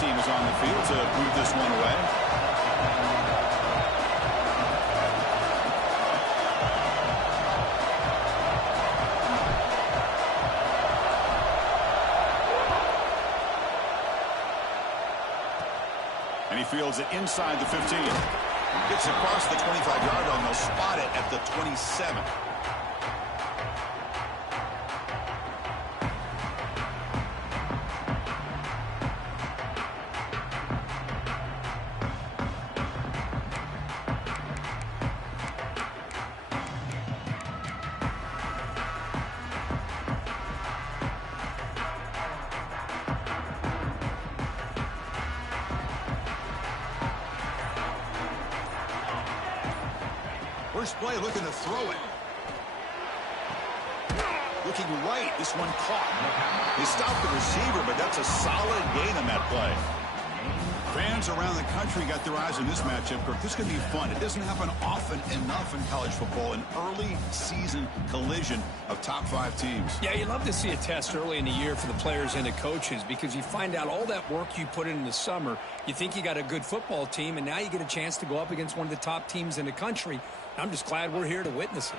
team is on the field to move this one away. And he fields it inside the 15. Gets across the 25-yard line. They'll spot it at the 27. First play, looking to throw it. Looking right, this one caught. He stopped the receiver, but that's a solid gain on that play. Fans around the country got their eyes on this matchup, Kirk. This could be fun. It doesn't happen often enough in college football, an early season collision of top 5 teams. Yeah, you love to see a test early in the year for the players and the coaches because you find out all that work you put in the summer. You think you got a good football team, and now you get a chance to go up against one of the top teams in the country. I'm just glad we're here to witness it.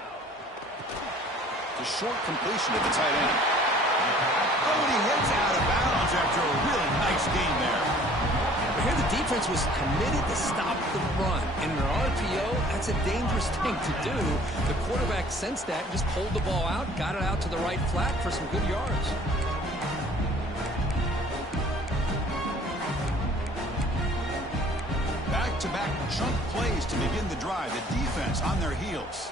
The short completion to the tight end. Oh, and he heads out of bounds after a really nice gain there. But here the defense was committed to stop the run. In an RPO, that's a dangerous thing to do. The quarterback sensed that, just pulled the ball out, got it out to the right flat for some good yards. Back-to-back chunk plays to begin the drive. The defense on their heels.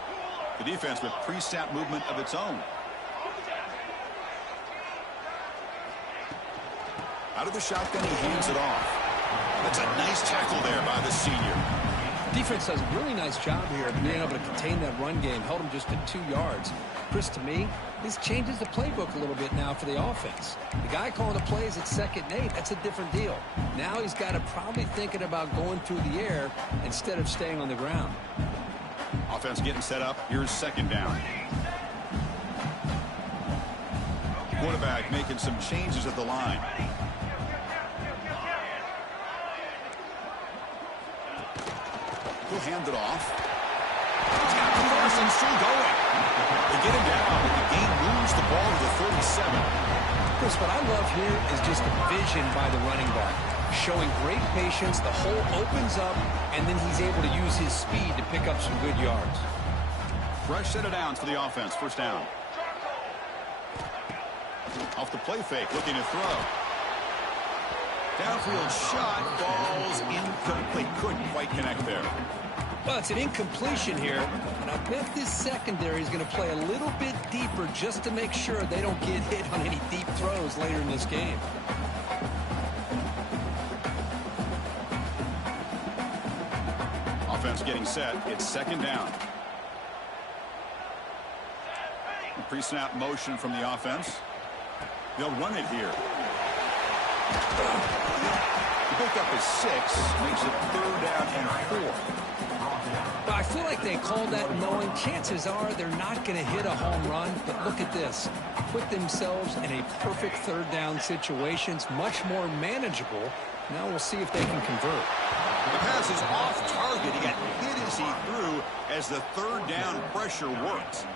The defense with pre-snap movement of its own. Out of the shotgun, he hands it off. That's a nice tackle there by the senior. Defense does a really nice job here of being able to contain that run game. Held him just to 2 yards. Chris, to me, this changes the playbook a little bit now for the offense. The guy calling the plays at 2nd and 8, that's a different deal. Now he's got to probably thinking about going through the air instead of staying on the ground. Offense getting set up. Here's 2nd down. Quarterback making some changes at the line. He'll hand it off. He's got the first and still going. They get him down. The game moves the ball to the 37. Chris, what I love here is just the vision by the running back. Showing great patience, the hole opens up, and then he's able to use his speed to pick up some good yards. Fresh set of downs for the offense. First down. Off the play fake, looking to throw. Downfield shot, falls incomplete. Couldn't quite connect there. Well, it's an incompletion here, and I bet this secondary is going to play a little bit deeper just to make sure they don't get hit on any deep throws later in this game. Offense getting set. It's 2nd down. Pre-snap motion from the offense. They'll run it here. The pickup is 6, makes it 3rd down and 4. But I feel like they called that knowing chances are they're not going to hit a home run. But look at this. Put themselves in a perfect 3rd down situation. It's much more manageable. Now we'll see if they can convert. The pass is off target. He got hit as he threw as the 3rd down pressure worked.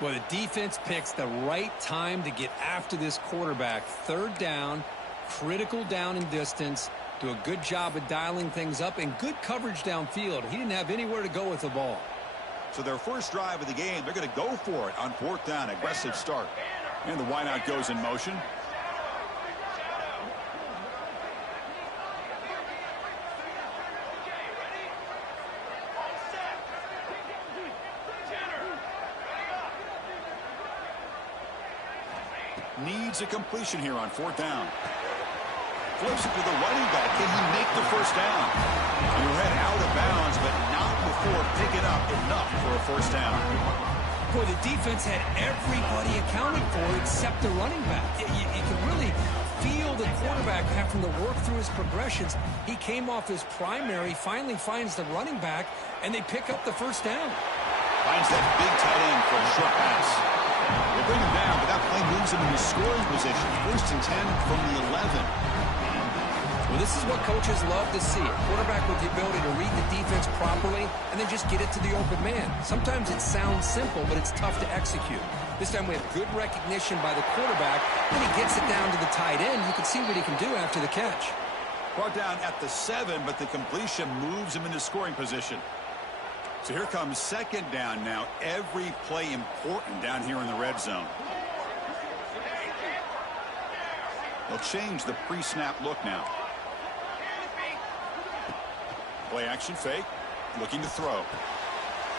Well, the defense picks the right time to get after this quarterback. 3rd down, critical down and distance. Do a good job of dialing things up and good coverage downfield. He didn't have anywhere to go with the ball. So their first drive of the game, they're going to go for it on 4th down. Aggressive start. And the wideout goes in motion. Needs a completion here on 4th down. Flips it to the running back. Can he make the first down? He ran out of bounds, but not before picking up enough for a first down. Boy, the defense had everybody accounted for except the running back. You can really feel the quarterback having to work through his progressions. He came off his primary, finally finds the running back, and they pick up the first down. Finds that big tight end for a short pass. They bring him down, but that play moves him into scoring position. 1st and 10 from the 11. Well, this is what coaches love to see. A quarterback with the ability to read the defense properly and then just get it to the open man. Sometimes it sounds simple, but it's tough to execute. This time we have good recognition by the quarterback. When he gets it down to the tight end, you can see what he can do after the catch. Brought down at the 7, but the completion moves him into scoring position. So here comes second down now. Every play important down here in the red zone. They'll change the pre-snap look now. Play action fake. Looking to throw.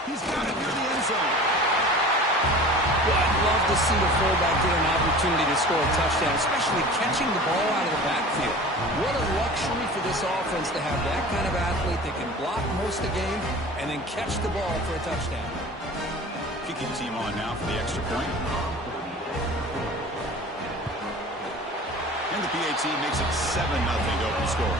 He's got it near the end zone. Well, I'd love to see the fullback get an opportunity to score a touchdown, especially catching the ball out of the backfield. What a luxury for this offense to have that kind of athlete that can block most of the game and then catch the ball for a touchdown. Kicking team on now for the extra point. And the PAT makes it 7-0 open score.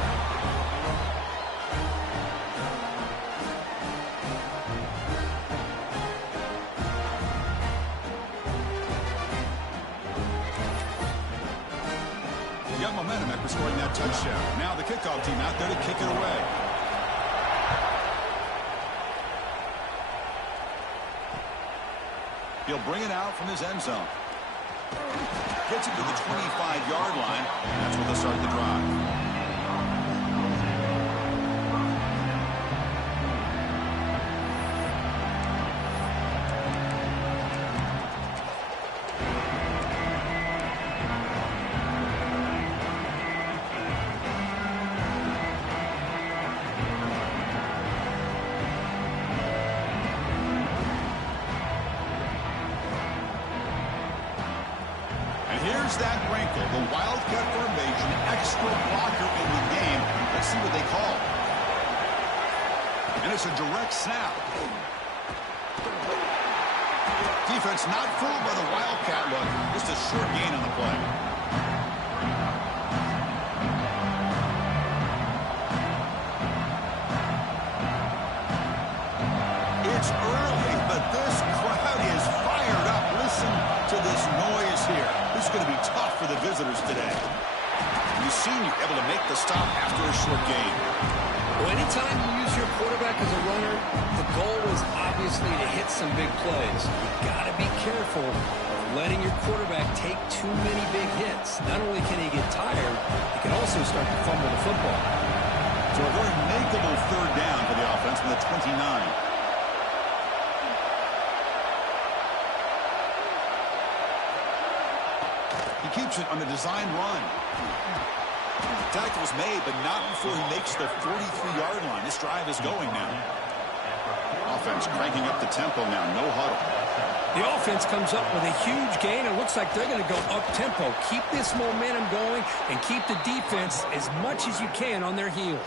Got momentum after scoring that touchdown. Now the kickoff team out there to kick it away. He'll bring it out from his end zone. Gets it to the 25-yard line. That's where they'll start the drive. Here's that wrinkle, the Wildcat formation, extra blocker in the game. Let's see what they call. And it's a direct snap. Defense not fooled by the Wildcat look. Just a short gain on the play. It's early, but this crowd is fired up. Listen to this noise here. This is going to be tough for the visitors today. The senior able to make the stop after a short gain. Well, anytime you use your quarterback as a runner, the goal is obviously to hit some big plays. You've got to be careful of letting your quarterback take too many big hits. Not only can he get tired, he can also start to fumble the football. So a very makeable third down for the offense from the 29. He keeps it on the design run. Tackle's made, but not before he makes the 43-yard line. This drive is going now. Offense cranking up the tempo now. No huddle. The offense comes up with a huge gain. It looks like they're going to go up-tempo. Keep this momentum going and keep the defense as much as you can on their heels.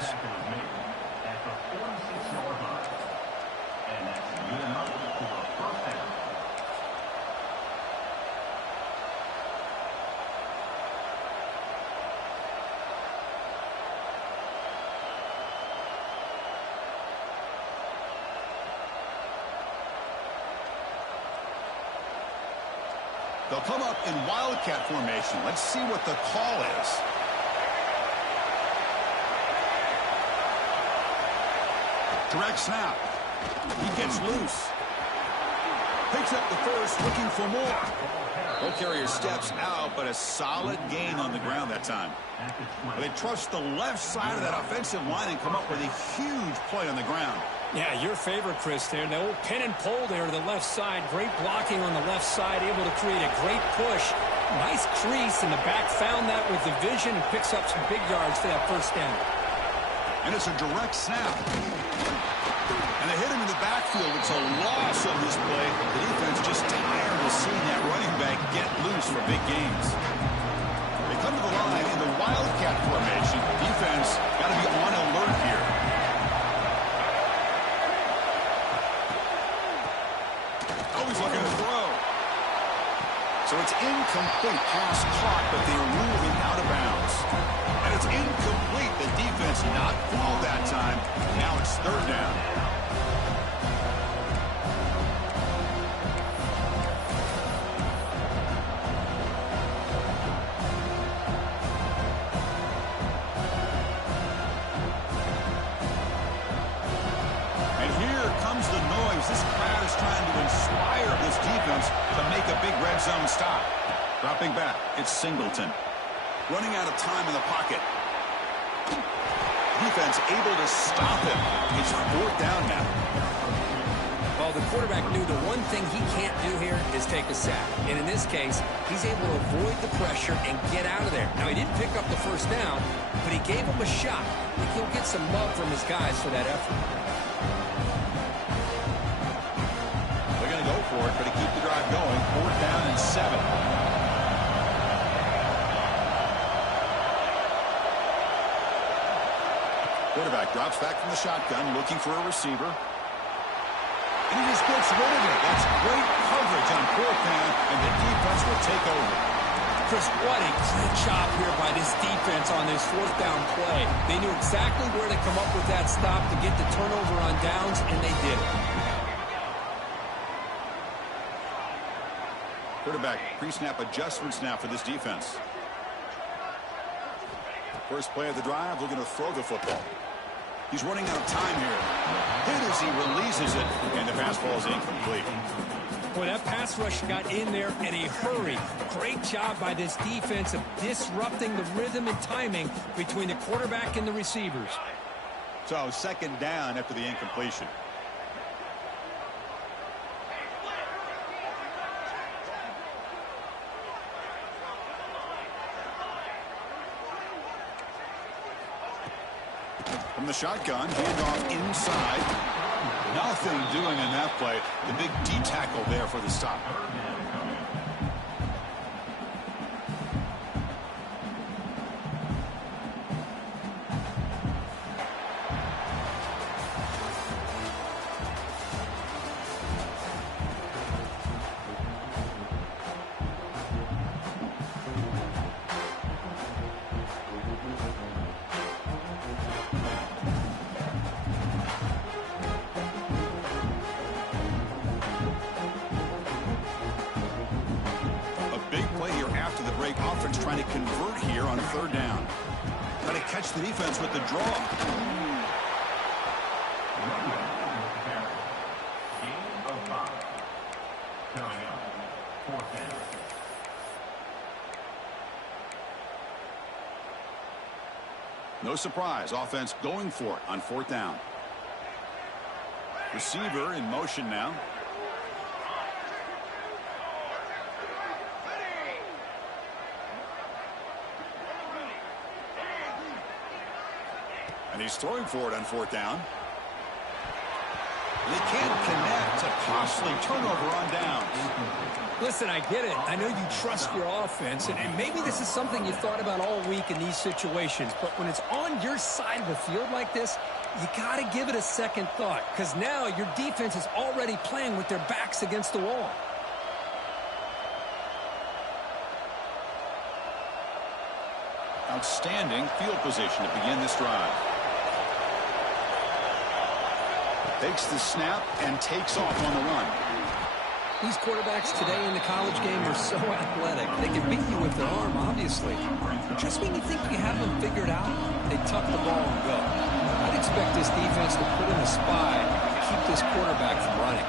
They'll come up in Wildcat formation. Let's see what the call is. Direct snap. He gets loose. Picks up the first, looking for more. Ball carrier steps out, but a solid gain on the ground that time. But they trust the left side of that offensive line and come up with a huge play on the ground. Yeah, your favorite, Chris, there. The old pin and pull there to the left side. Great blocking on the left side, able to create a great push. Nice crease, and the back found that with the vision and picks up some big yards for that first down. And it's a direct snap. And they hit him in the backfield. It's a loss on this play. The defense just tired of seeing that running back get loose for big gains. They come to the line in the Wildcat formation. Defense got to be on alert here. Always looking to throw. So it's incomplete. Pass caught, but they rule him out of bounds. And it's incomplete. The defense not fooled that time. Now it's third down. red zone stop. Dropping back, it's Singleton. Running out of time in the pocket. Defense able to stop him. It's 4th down now. Well, the quarterback knew the one thing he can't do here is take a sack. And in this case, he's able to avoid the pressure and get out of there. Now, he didn't pick up the first down, but he gave him a shot. I think he'll get some love from his guys for that effort. They're going to go for it, but to keep the drive going, 4th down and 7. Quarterback drops back from the shotgun, looking for a receiver. And he just gets rid of it. That's great coverage on 4th down, and the defense will take over. Chris, what a great job here by this defense on this 4th down play. They knew exactly where to come up with that stop to get the turnover on downs, and they did it. Quarterback pre-snap adjustments now for this defense. First play of the drive, looking to throw the football. He's running out of time here. Hit as he releases it, and the pass ball is incomplete. Boy, that pass rush got in there in a hurry. Great job by this defense of disrupting the rhythm and timing between the quarterback and the receivers. So 2nd down after the incompletion. From the shotgun, handoff inside. Nothing doing in that play. The big D tackle there for the stop. Offense trying to convert here on 3rd down. Got to catch the defense with the draw. No surprise, offense going for it on 4th down. Receiver in motion now. And he's throwing for it on 4th down. They can't connect. A costly turnover on downs. Listen, I get it. I know you trust your offense, and maybe this is something you thought about all week in these situations. But when it's on your side of the field like this, you got to give it a second thought, because now your defense is already playing with their backs against the wall. Outstanding field position to begin this drive. Takes the snap and takes off on the run. These quarterbacks today in the college game are so athletic. They can beat you with their arm, obviously. Just when you think you have them figured out, they tuck the ball and go. I'd expect this defense to put in a spy to keep this quarterback from running.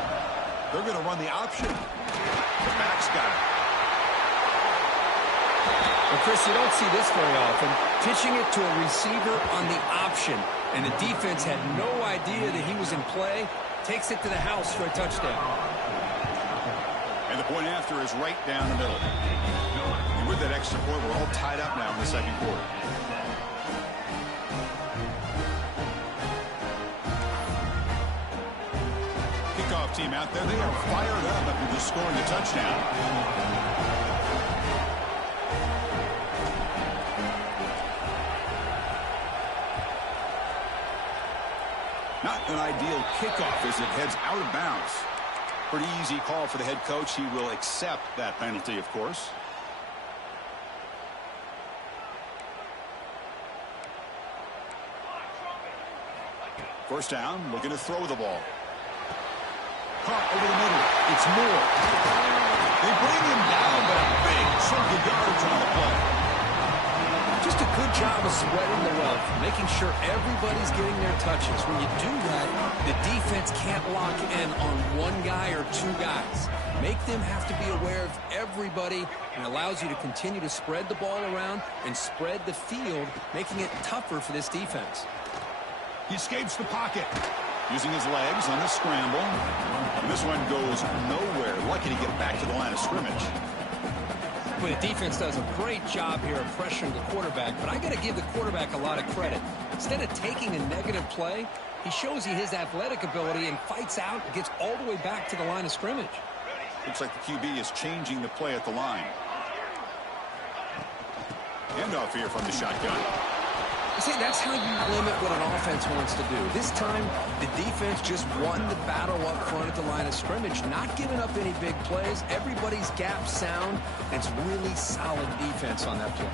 They're going to run the option. The back's got it. Well, Chris, you don't see this very often. Pitching it to a receiver on the option. And the defense had no idea that he was in play. Takes it to the house for a touchdown. And the point after is right down the middle. And with that extra point, we're all tied up now in the 2nd quarter. Kickoff team out there. They are fired up after just scoring a touchdown. Not an ideal kickoff as it heads out of bounds. Pretty easy call for the head coach. He will accept that penalty, of course. First down, looking to throw the ball. Caught over the middle. It's Moore. They bring him down, but a big chunk of yardage on the play. Just Just a good job of spreading the wealth, making sure everybody's getting their touches. When you do that, the defense can't lock in on one guy or two guys. Make them have to be aware of everybody, and allows you to continue to spread the ball around and spread the field, making it tougher for this defense. He escapes the pocket, using his legs on the scramble. And this one goes nowhere. Lucky to get back to the line of scrimmage. Well, the defense does a great job here of pressuring the quarterback, but I got to give the quarterback a lot of credit. Instead of taking a negative play, he shows you his athletic ability and fights out and gets all the way back to the line of scrimmage. Looks like the QB is changing the play at the line. Handoff here from the shotgun. See, that's how you limit what an offense wants to do. This time, the defense just won the battle up front at the line of scrimmage, not giving up any big plays. Everybody's gap sound, and it's really solid defense on that play.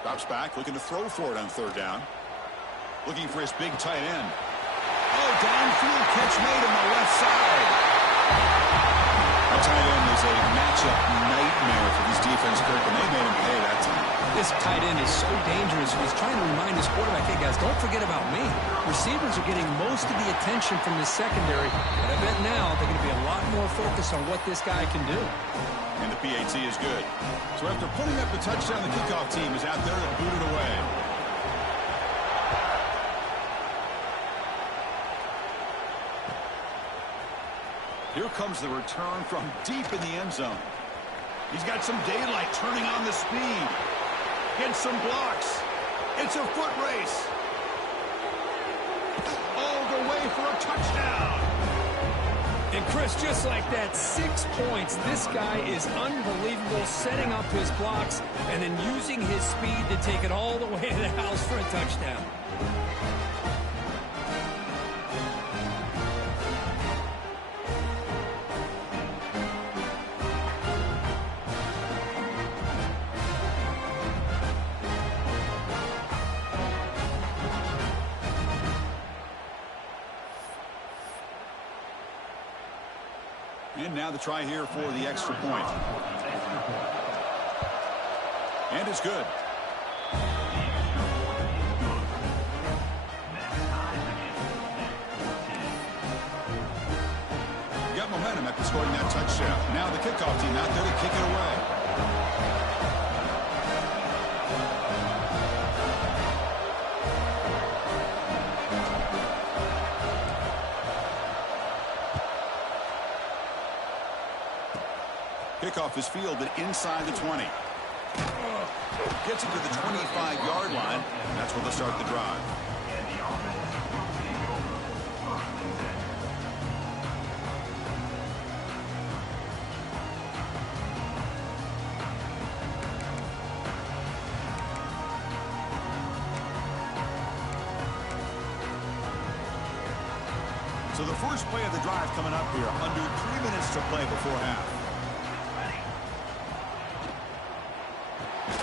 Drops back, looking to throw for it on third down. Looking for his big tight end. Oh, downfield catch made on the left side. That tight end is a matchup nightmare for this defense, Kirk, and they made him pay that time. This tight end is so dangerous. He's trying to remind his quarterback, hey, guys, don't forget about me. Receivers are getting most of the attention from the secondary, but I bet now they're going to be a lot more focused on what this guy can do. And the PAT is good. So after putting up the touchdown, the kickoff team is out there to boot it away. Here comes the return from deep in the end zone. He's got some daylight, turning on the speed. Gets some blocks. It's a foot race. All the way for a touchdown. And Chris, just like that, 6 points. This guy is unbelievable, setting up his blocks and then using his speed to take it all the way to the house for a touchdown. And now the try here for the extra point. And it's good. Got momentum after scoring that touchdown. Now the kickoff team out there to kick it away. Kickoff is fielded inside the 20. Gets it to the 25-yard line. That's where they'll start the drive. So the first play of the drive coming up here. Under 3 minutes to play before half.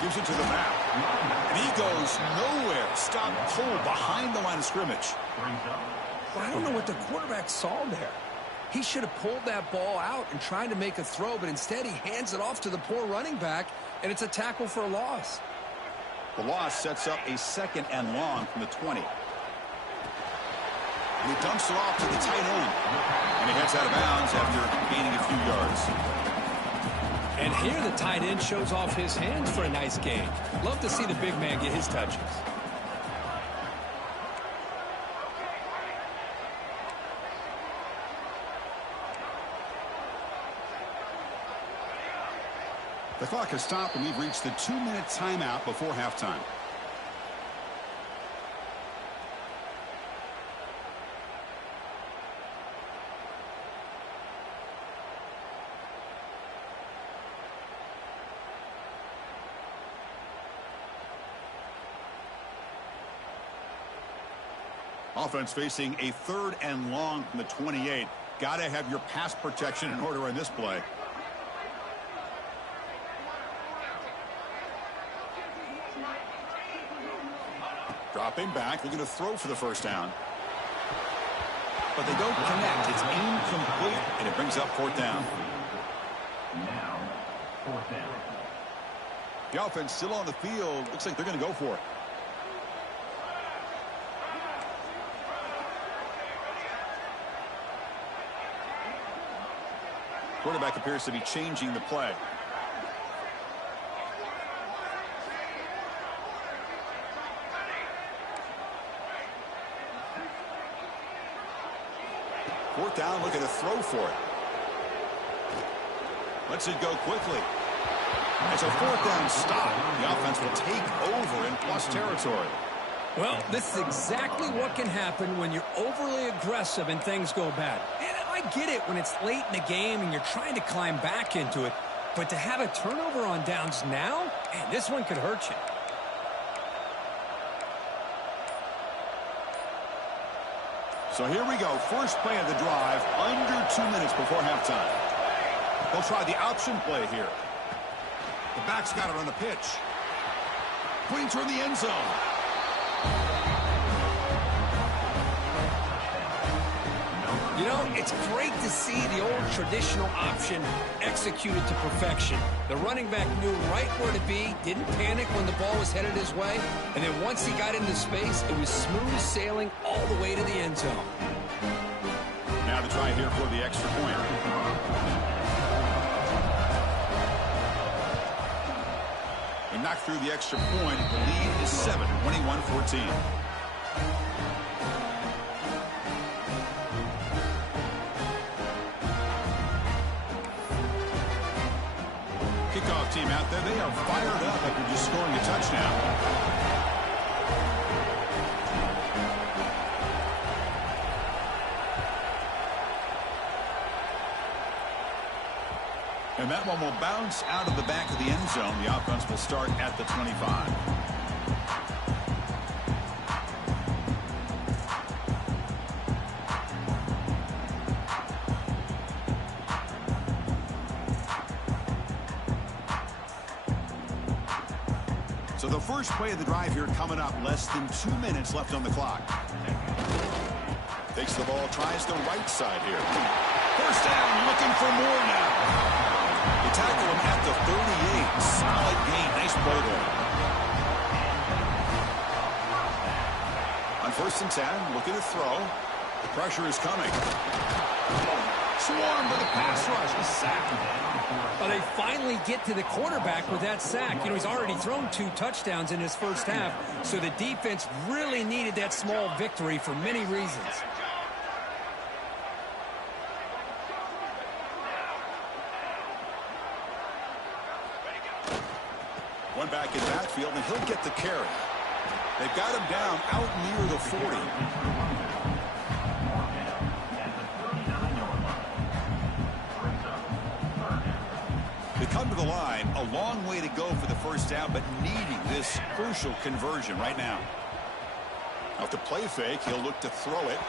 Gives it to the back. And he goes nowhere. Stop cold behind the line of scrimmage. Well, I don't know what the quarterback saw there. He should have pulled that ball out and tried to make a throw, but instead he hands it off to the poor running back, and it's a tackle for a loss. The loss sets up a 2nd and long from the 20. And he dumps it off to the tight end. And he heads out of bounds after gaining a few yards. And here the tight end shows off his hands for a nice gain. Love to see the big man get his touches. The clock has stopped and we've reached the 2-minute timeout before halftime. Offense facing a 3rd and long from the 28. Got to have your pass protection in order on this play. Dropping back, looking to throw for the first down. but they don't connect. It's incomplete, and it brings up fourth down. Now, fourth down. The offense still on the field. Looks like they're going to go for it. Quarterback appears to be changing the play. Fourth down, looking to throw for it. Lets it go quickly. It's a fourth down stop. The offense will take over in plus territory. Well, this is exactly what can happen when you're overly aggressive and things go bad. And I get it when it's late in the game and you're trying to climb back into it. But to have a turnover on downs now, man, this one could hurt you. So here we go. First play of the drive, under 2 minutes before halftime. They'll try the option play here. The back's got it on the pitch. Putting toward the end zone. You know, it's great to see the old traditional option executed to perfection. The running back knew right where to be, didn't panic when the ball was headed his way, and then once he got into space, it was smooth sailing all the way to the end zone. Now the try here for the extra point. They knock through the extra point. The lead is 7, 21-14. Kickoff team out there. They are fired up after just scoring a touchdown. And that one will bounce out of the back of the end zone. The offense will start at the 25. So the first play of the drive here coming up. Less than 2 minutes left on the clock. Takes the ball, tries the right side here. First down, looking for more now. They tackle him at the 38. Solid gain. Nice play there. On 1st and 10, looking to throw. The pressure is coming. Swarmed with a pass rush. A sack. Well, they finally get to the quarterback with that sack. You know, he's already thrown 2 touchdowns in his first half, so the defense really needed that small victory for many reasons. One back in the backfield, and he'll get the carry. They've got him down out near the 40. They come to the line, a long way to go for the first down, but needing this crucial conversion right now. Off the play fake, he'll look to throw it.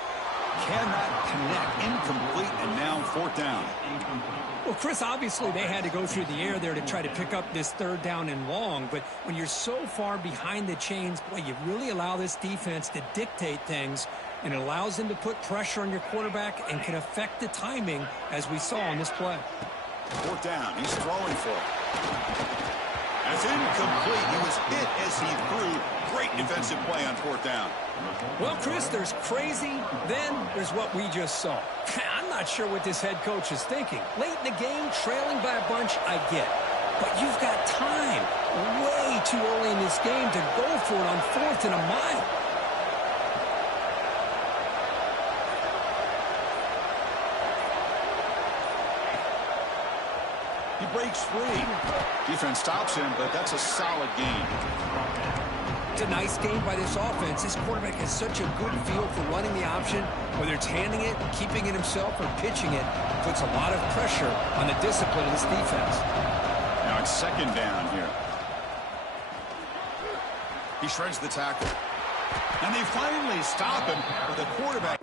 Cannot connect, incomplete, and now fourth down. Well, Chris, obviously they had to go through the air there to try to pick up this third down and long, but when you're so far behind the chains, boy, you really allow this defense to dictate things, and it allows them to put pressure on your quarterback and can affect the timing, as we saw on this play. Fourth down, he's throwing for it. That's incomplete. He was hit as he threw. Great defensive play on fourth down. Well, Chris, there's crazy, then there's what we just saw. I'm not sure what this head coach is thinking. Late in the game, trailing by a bunch, I get. But you've got time, way too early in this game, to go for it on 4th and a mile. He breaks free. Defense stops him, but that's a solid gain. It's a nice game by this offense. This quarterback has such a good feel for running the option. Whether it's handing it, keeping it himself, or pitching it, puts a lot of pressure on the discipline of this defense. Now it's second down here. He shreds the tackle. And they finally stop him with the quarterback.